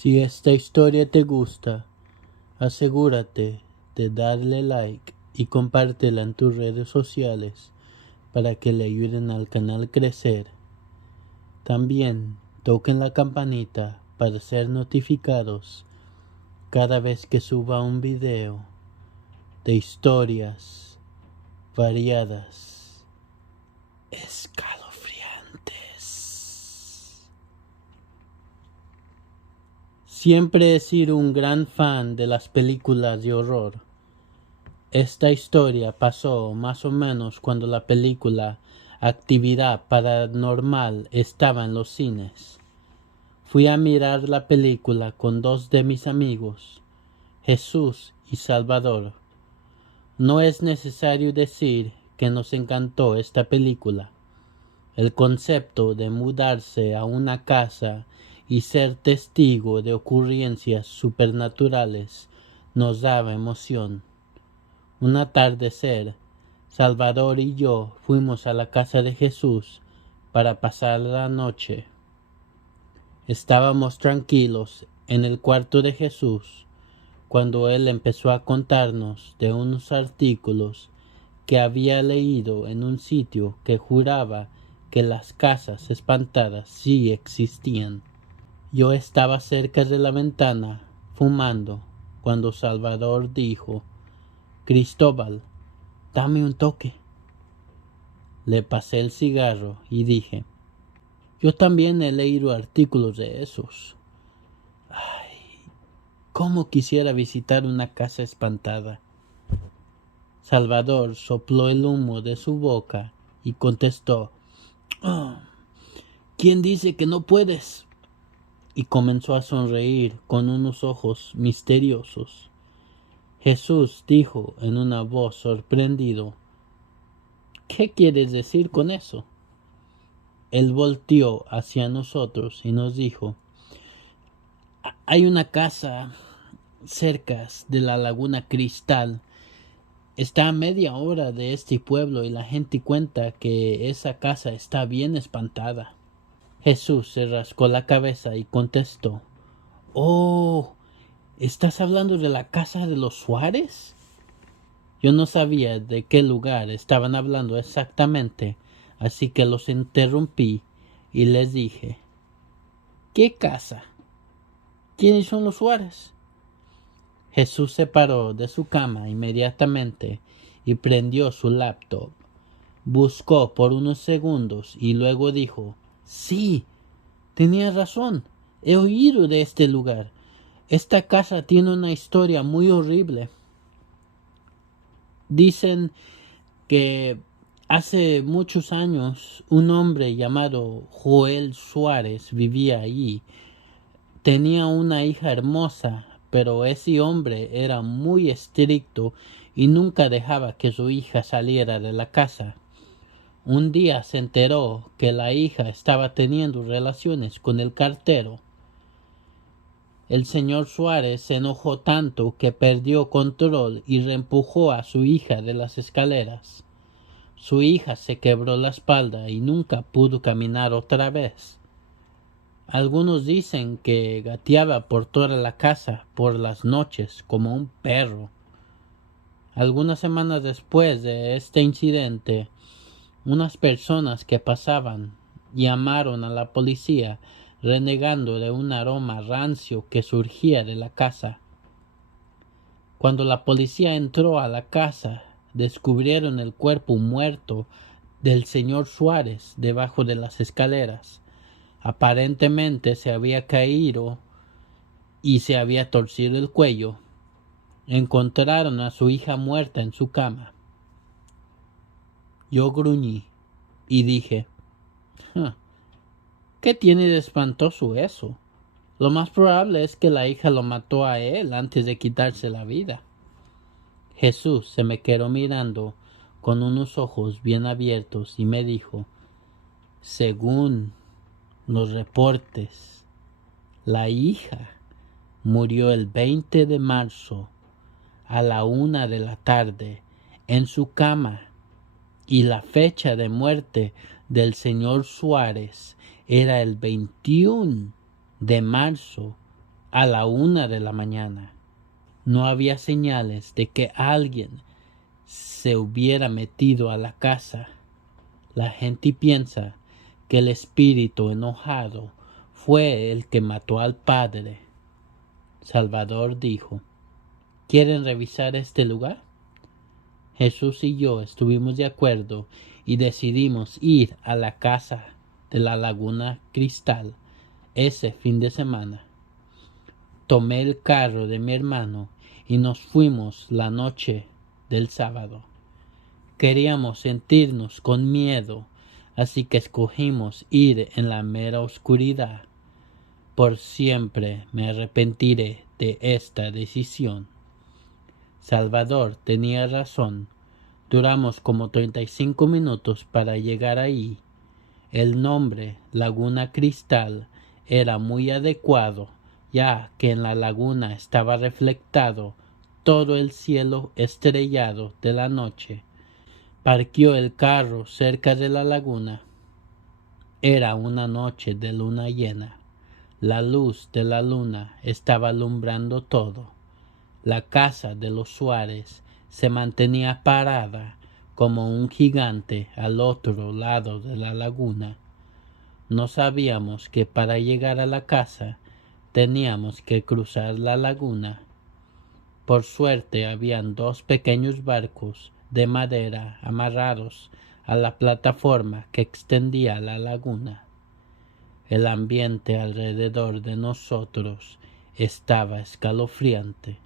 Si esta historia te gusta, asegúrate de darle like y compártela en tus redes sociales para que le ayuden al canal a crecer. También toquen la campanita para ser notificados cada vez que suba un video de historias variadas, escalofriantes. Siempre he sido un gran fan de las películas de horror. Esta historia pasó más o menos cuando la película Actividad Paranormal estaba en los cines. Fui a mirar la película con dos de mis amigos, Jesús y Salvador. No es necesario decir que nos encantó esta película. El concepto de mudarse a una casa y ser testigo de ocurrencias supernaturales nos daba emoción. Un atardecer, Salvador y yo fuimos a la casa de Jesús para pasar la noche. Estábamos tranquilos en el cuarto de Jesús cuando él empezó a contarnos de unos artículos que había leído en un sitio que juraba que las casas espantadas sí existían. Yo estaba cerca de la ventana, fumando, cuando Salvador dijo: Cristóbal, dame un toque. Le pasé el cigarro y dije: yo también he leído artículos de esos. Ay, cómo quisiera visitar una casa espantada. Salvador sopló el humo de su boca y contestó: oh, ¿quién dice que no puedes? Y comenzó a sonreír con unos ojos misteriosos. Jesús dijo en una voz sorprendido: ¿qué quieres decir con eso? Él volteó hacia nosotros y nos dijo: hay una casa cerca de la Laguna Cristal. Está a media hora de este pueblo y la gente cuenta que esa casa está bien espantada. Jesús se rascó la cabeza y contestó: oh, ¿estás hablando de la casa de los Suárez? Yo no sabía de qué lugar estaban hablando exactamente, así que los interrumpí y les dije: ¿qué casa? ¿Quiénes son los Suárez? Jesús se paró de su cama inmediatamente y prendió su laptop. Buscó por unos segundos y luego dijo: sí, tenías razón, he oído de este lugar. Esta casa tiene una historia muy horrible. Dicen que hace muchos años un hombre llamado Joel Suárez vivía allí. Tenía una hija hermosa, pero ese hombre era muy estricto y nunca dejaba que su hija saliera de la casa. Un día se enteró que la hija estaba teniendo relaciones con el cartero. El señor Suárez se enojó tanto que perdió control y reempujó a su hija de las escaleras. Su hija se quebró la espalda y nunca pudo caminar otra vez. Algunos dicen que gateaba por toda la casa por las noches como un perro. Algunas semanas después de este incidente, unas personas que pasaban llamaron a la policía renegando de un aroma rancio que surgía de la casa. Cuando la policía entró a la casa, descubrieron el cuerpo muerto del señor Suárez debajo de las escaleras. Aparentemente se había caído y se había torcido el cuello. Encontraron a su hija muerta en su cama. Yo gruñí y dije: ¿qué tiene de espantoso eso? Lo más probable es que la hija lo mató a él antes de quitarse la vida. Jesús se me quedó mirando con unos ojos bien abiertos y me dijo: según los reportes, la hija murió el 20 de marzo a la 1 de la tarde en su cama y la fecha de muerte del señor Suárez era el 21 de marzo a la 1 de la mañana. No había señales de que alguien se hubiera metido a la casa. La gente piensa que el espíritu enojado fue el que mató al padre. Salvador dijo: ¿Quieren revisar este lugar? Jesús y yo estuvimos de acuerdo y decidimos ir a la casa de la Laguna Cristal ese fin de semana. Tomé el carro de mi hermano y nos fuimos la noche del sábado. Queríamos sentirnos con miedo, así que escogimos ir en la mera oscuridad. Por siempre me arrepentiré de esta decisión. Salvador tenía razón. Duramos como 35 minutos para llegar ahí. El nombre Laguna Cristal era muy adecuado, ya que en la laguna estaba reflectado todo el cielo estrellado de la noche. Parqueó el carro cerca de la laguna. Era una noche de luna llena. La luz de la luna estaba alumbrando todo. La casa de los Suárez se mantenía parada como un gigante al otro lado de la laguna. No sabíamos que para llegar a la casa teníamos que cruzar la laguna. Por suerte habían 2 pequeños barcos de madera amarrados a la plataforma que extendía la laguna. El ambiente alrededor de nosotros estaba escalofriante.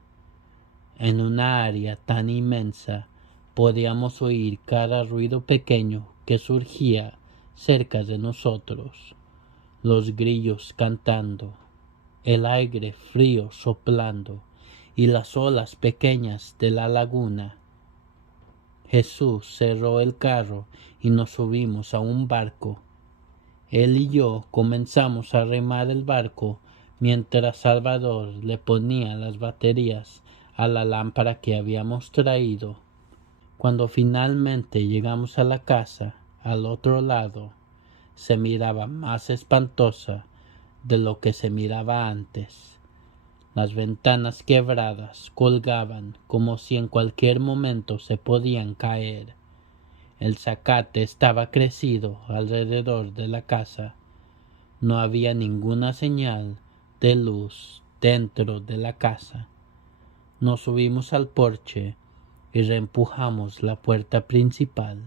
En una área tan inmensa podíamos oír cada ruido pequeño que surgía cerca de nosotros. Los grillos cantando, el aire frío soplando y las olas pequeñas de la laguna. Jesús cerró el carro y nos subimos a un barco. Él y yo comenzamos a remar el barco mientras Salvador le ponía las baterías a la lámpara que habíamos traído. Cuando finalmente llegamos a la casa, al otro lado, se miraba más espantosa de lo que se miraba antes. Las ventanas quebradas colgaban como si en cualquier momento se podían caer. El zacate estaba crecido alrededor de la casa. No había ninguna señal de luz dentro de la casa. Nos subimos al porche y reempujamos la puerta principal.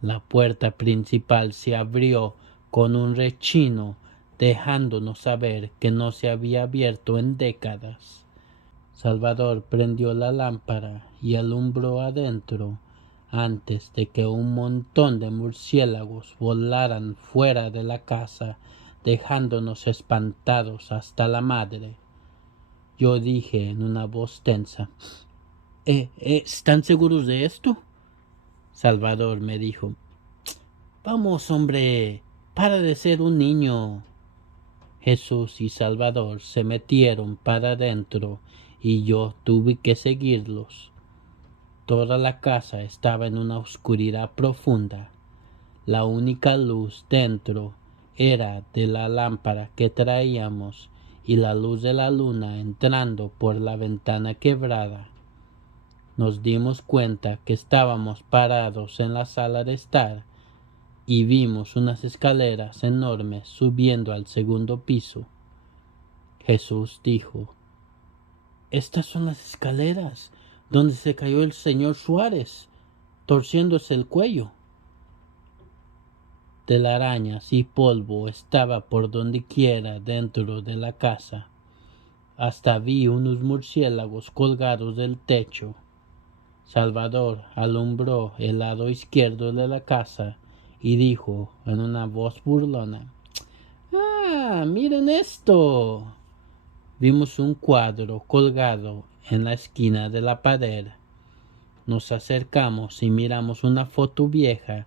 La puerta principal se abrió con un rechino, dejándonos saber que no se había abierto en décadas. Salvador prendió la lámpara y alumbró adentro antes de que un montón de murciélagos volaran fuera de la casa, dejándonos espantados hasta la madre. Yo dije en una voz tensa: ¿Están seguros de esto? Salvador me dijo: Vamos, hombre, para de ser un niño. Jesús y Salvador se metieron para adentro y yo tuve que seguirlos. Toda la casa estaba en una oscuridad profunda. La única luz dentro era de la lámpara que traíamos y la luz de la luna entrando por la ventana quebrada. Nos dimos cuenta que estábamos parados en la sala de estar y vimos unas escaleras enormes subiendo al segundo piso. Jesús dijo: Estas son las escaleras donde se cayó el señor Suárez, torciéndose el cuello. Telarañas y polvo estaba por donde quiera dentro de la casa. Hasta vi unos murciélagos colgados del techo. Salvador alumbró el lado izquierdo de la casa y dijo en una voz burlona: ¡Ah, miren esto! Vimos un cuadro colgado en la esquina de la pared. Nos acercamos y miramos una foto vieja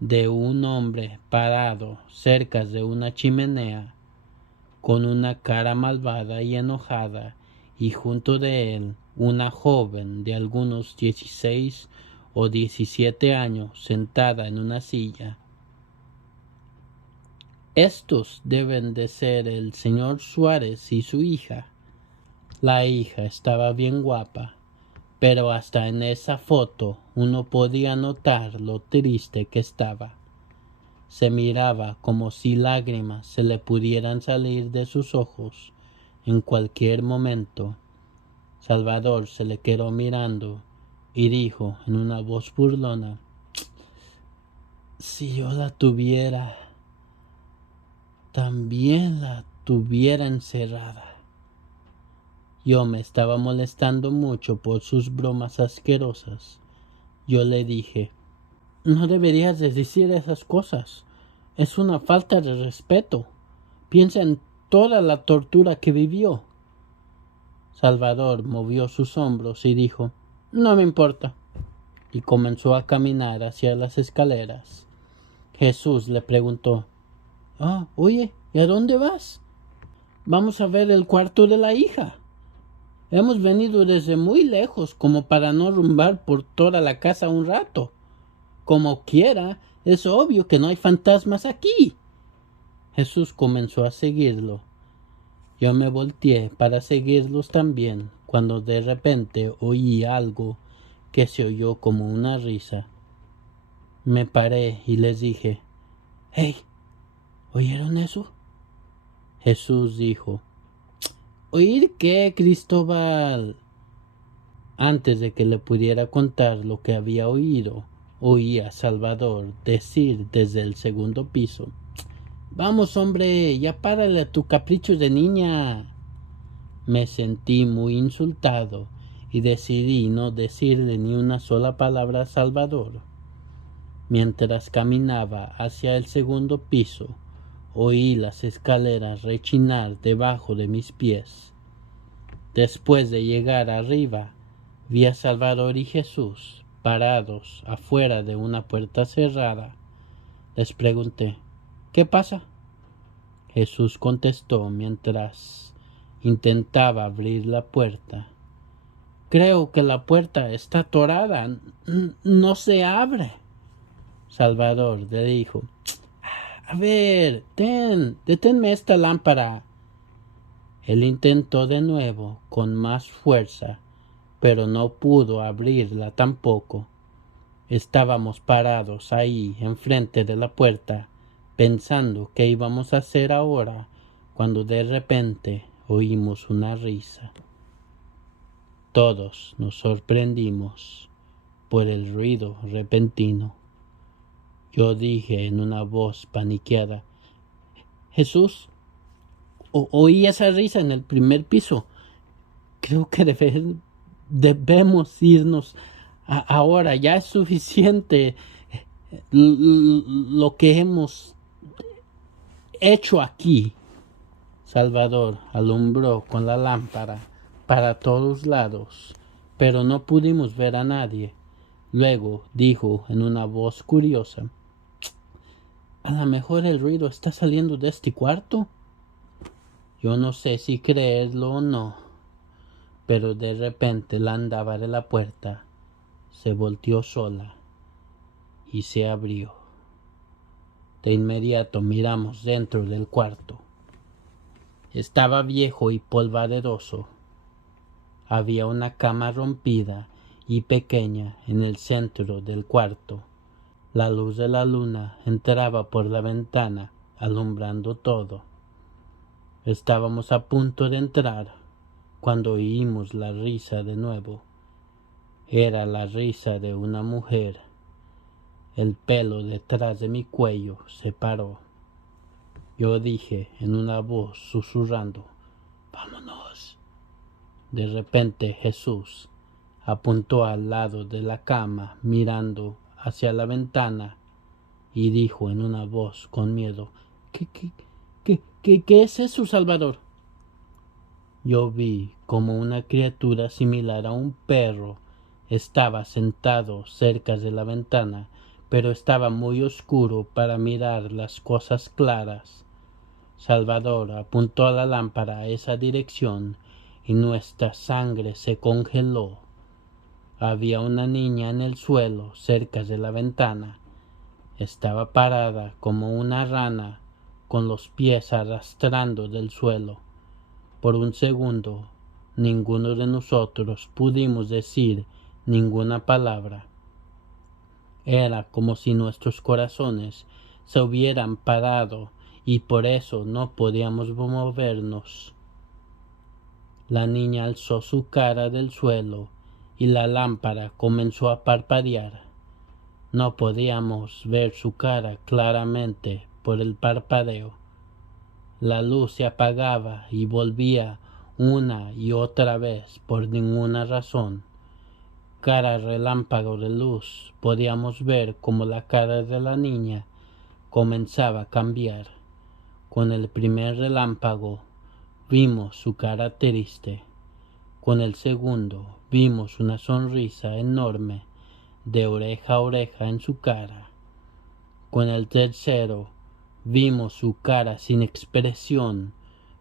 de un hombre parado cerca de una chimenea, con una cara malvada y enojada, y junto de él una joven de algunos 16 o 17 años sentada en una silla. Estos deben de ser el señor Suárez y su hija. La hija estaba bien guapa, pero hasta en esa foto uno podía notar lo triste que estaba. Se miraba como si lágrimas se le pudieran salir de sus ojos en cualquier momento. Salvador se le quedó mirando y dijo en una voz burlona: si yo la tuviera, también la tuviera encerrada. Yo me estaba molestando mucho por sus bromas asquerosas. Yo le dije: no deberías de decir esas cosas. Es una falta de respeto. Piensa en toda la tortura que vivió. Salvador movió sus hombros y dijo: no me importa. Y comenzó a caminar hacia las escaleras. Jesús le preguntó: oye, ¿y a dónde vas? Vamos a ver el cuarto de la hija. Hemos venido desde muy lejos como para no rumbar por toda la casa un rato. Como quiera, es obvio que no hay fantasmas aquí. Jesús comenzó a seguirlo. Yo me volteé para seguirlos también, cuando de repente oí algo que se oyó como una risa. Me paré y les dije: «Hey, ¿oyeron eso?». Jesús dijo: «¿Oír qué, Cristóbal?». Antes de que le pudiera contar lo que había oído, oí a Salvador decir desde el segundo piso: «Vamos, hombre, ya párale a tu capricho de niña». Me sentí muy insultado y decidí no decirle ni una sola palabra a Salvador. Mientras caminaba hacia el segundo piso, oí las escaleras rechinar debajo de mis pies. Después de llegar arriba, vi a Salvador y Jesús parados afuera de una puerta cerrada. Les pregunté: «¿Qué pasa?». Jesús contestó mientras intentaba abrir la puerta: «Creo que la puerta está atorada. No se abre». Salvador le dijo: «A ver, deténme esta lámpara». Él intentó de nuevo con más fuerza, pero no pudo abrirla tampoco. Estábamos parados ahí enfrente de la puerta, pensando qué íbamos a hacer ahora, cuando de repente oímos una risa. Todos nos sorprendimos por el ruido repentino. Yo dije en una voz paniqueada: «Jesús, oí esa risa en el primer piso. Creo que debemos irnos ahora. Ya es suficiente lo que hemos hecho aquí». Salvador alumbró con la lámpara para todos lados, pero no pudimos ver a nadie. Luego dijo en una voz curiosa: «A lo mejor el ruido está saliendo de este cuarto». Yo no sé si creerlo o no, pero de repente la andaba de la puerta se volteó sola y se abrió. De inmediato miramos dentro del cuarto. Estaba viejo y polvaderoso. Había una cama rompida y pequeña en el centro del cuarto. La luz de la luna entraba por la ventana, alumbrando todo. Estábamos a punto de entrar cuando oímos la risa de nuevo. Era la risa de una mujer. El pelo detrás de mi cuello se paró. Yo dije en una voz susurrando: «Vámonos». De repente Jesús apuntó al lado de la cama mirando hacia la ventana y dijo en una voz con miedo: ¿Qué es eso, Salvador? Yo vi como una criatura similar a un perro estaba sentado cerca de la ventana, pero estaba muy oscuro para mirar las cosas claras. Salvador apuntó la lámpara a esa dirección y nuestra sangre se congeló. Había una niña en el suelo cerca de la ventana. Estaba parada como una rana, con los pies arrastrando del suelo. Por un segundo, ninguno de nosotros pudimos decir ninguna palabra. Era como si nuestros corazones se hubieran parado y por eso no podíamos movernos. La niña alzó su cara del suelo y la lámpara comenzó a parpadear. No podíamos ver su cara claramente por el parpadeo. La luz se apagaba y volvía una y otra vez por ninguna razón. Cada relámpago de luz podíamos ver cómo la cara de la niña comenzaba a cambiar. Con el primer relámpago vimos su cara triste. Con el segundo vimos una sonrisa enorme de oreja a oreja en su cara. Con el tercero vimos su cara sin expresión,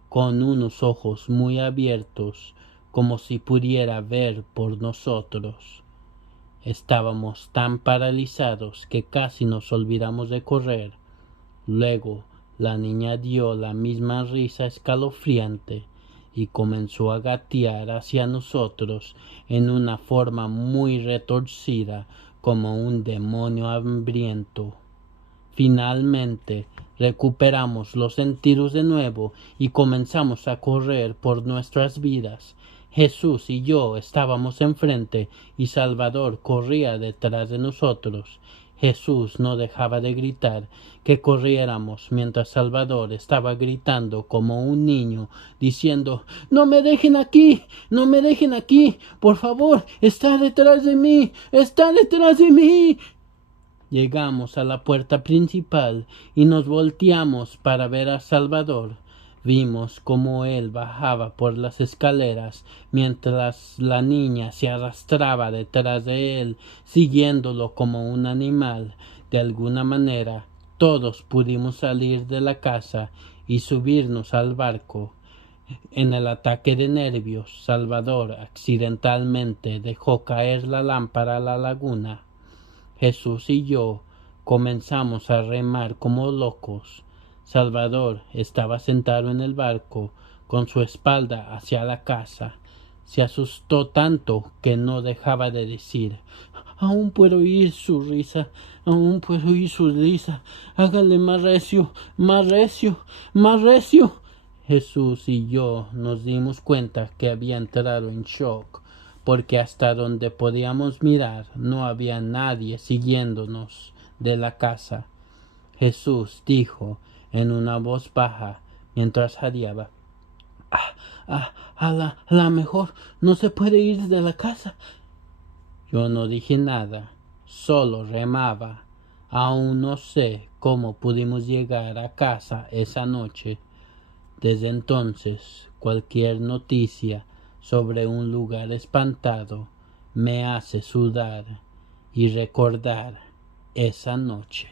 con unos ojos muy abiertos, como si pudiera ver por nosotros. Estábamos tan paralizados que casi nos olvidamos de correr. Luego la niña dio la misma risa escalofriante y comenzó a gatear hacia nosotros en una forma muy retorcida, como un demonio hambriento. Finalmente recuperamos los sentidos de nuevo y comenzamos a correr por nuestras vidas. Jesús y yo estábamos enfrente y Salvador corría detrás de nosotros. Jesús no dejaba de gritar que corriéramos mientras Salvador estaba gritando como un niño, diciendo: «¡No me dejen aquí! ¡No me dejen aquí! ¡Por favor! ¡Está detrás de mí! ¡Está detrás de mí!». Llegamos a la puerta principal y nos volteamos para ver a Salvador. Vimos cómo él bajaba por las escaleras mientras la niña se arrastraba detrás de él, siguiéndolo como un animal. De alguna manera, todos pudimos salir de la casa y subirnos al barco. En el ataque de nervios, Salvador accidentalmente dejó caer la lámpara a la laguna. Jesús y yo comenzamos a remar como locos. Salvador estaba sentado en el barco con su espalda hacia la casa. Se asustó tanto que no dejaba de decir: «Aún puedo oír su risa, aún puedo oír su risa. Hágale más recio, más recio, más recio». Jesús y yo nos dimos cuenta que había entrado en shock, porque hasta donde podíamos mirar no había nadie siguiéndonos de la casa. Jesús dijo en una voz baja mientras jadeaba: a la mejor no se puede ir de la casa». Yo no dije nada, solo remaba. Aún no sé cómo pudimos llegar a casa esa noche. Desde entonces, cualquier noticia sobre un lugar espantado me hace sudar y recordar esa noche.